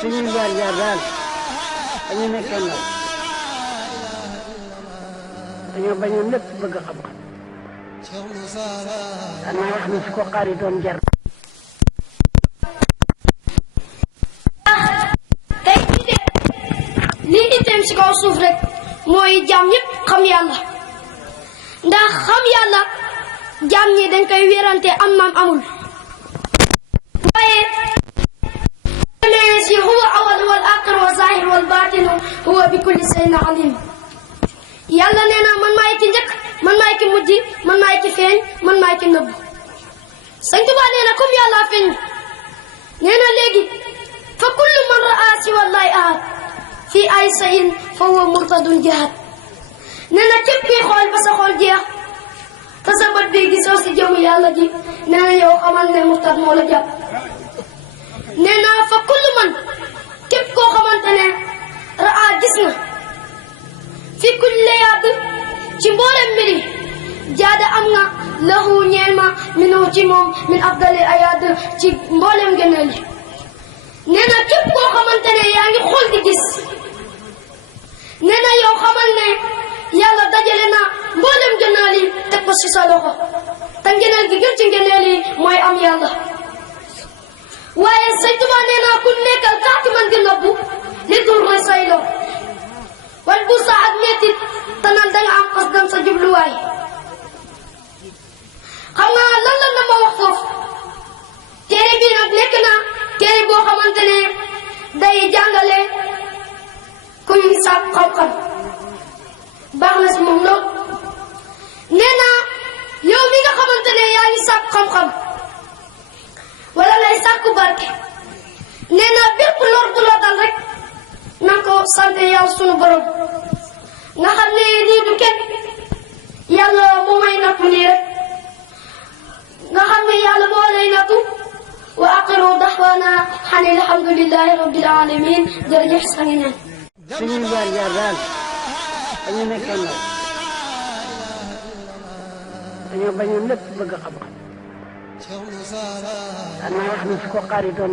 suñuy jaar-jaar daal dañu nekkee ndaw dañoo bañoon lépp bëgg xam-xam danaa wax ni su ko xaari doon jar. tey lii itteem si kaw suuf rek mooy jaam ñëpp xam yàlla ndax xam yàlla jaam ñi dañ koy wérante am naam amul waaye si huwa awal wal aaxir wa zaahir wal baatin huwa bi kulli shay'in alim yàlla nee na man maay ki njëkk man maay ki mujj man maay ki feeñ man maay ki nëbb Sëñ Tuubaa nee na comme yàlla feeñ nee na léegi fa kullu man raa si wallahi ahad fii ay sayin fa huwa murtadun jahad nee na képp kuy xool ba sa xool jeex te sa bët bi gisoo si jëmu yàlla ji nee na yow xamal ne murtad moo la jàpp nee na fa kullu man képp koo xamante ne raa gis na fi kulli yadd ci mboolem mbiri jaada am nga lahu ñeel ma minu ci moom min afdali ayaad ci mboolem ngëneel yi nee na képp koo xamante ne yaa ngi xool di gis nee na yow xamal ne yàlla dajale na mboolem ngëneel yi teg ko ci sa loxo te ngëneel gi gën ci ngëneel yi mooy am yàlla waaye Sëñ Tuubaa nee na ku nekkal kaati man di nobbu li dur na say lor wal bu sa ak mettit te naan danga am xas dem sa jubluwaay xam nga lan la na ma wax foofu téere bii nag nekk na téere boo xamante ne day jàngale kuy sàkk xam-xam baax na si moom lool nee na yow mi nga xamante ne yaa ngi sàkk xam-xam wala lay sàkku barke nee na bépp lor bu la dal rek na ko sant yàlla sunu borom nga xam ne lii du kenn yàlla moo may nattu nii rek nga xam ne yàlla moo lay nattu wa aqiru daxwaana xane alhamdulillahi rabbil alamin jërëjëf sa ngi ñaan suñuy jaar-jaar daal dañu nekkee ndaw dañoo bañoon lépp bëgg xam-xam danaa wax ni su ko xaari doon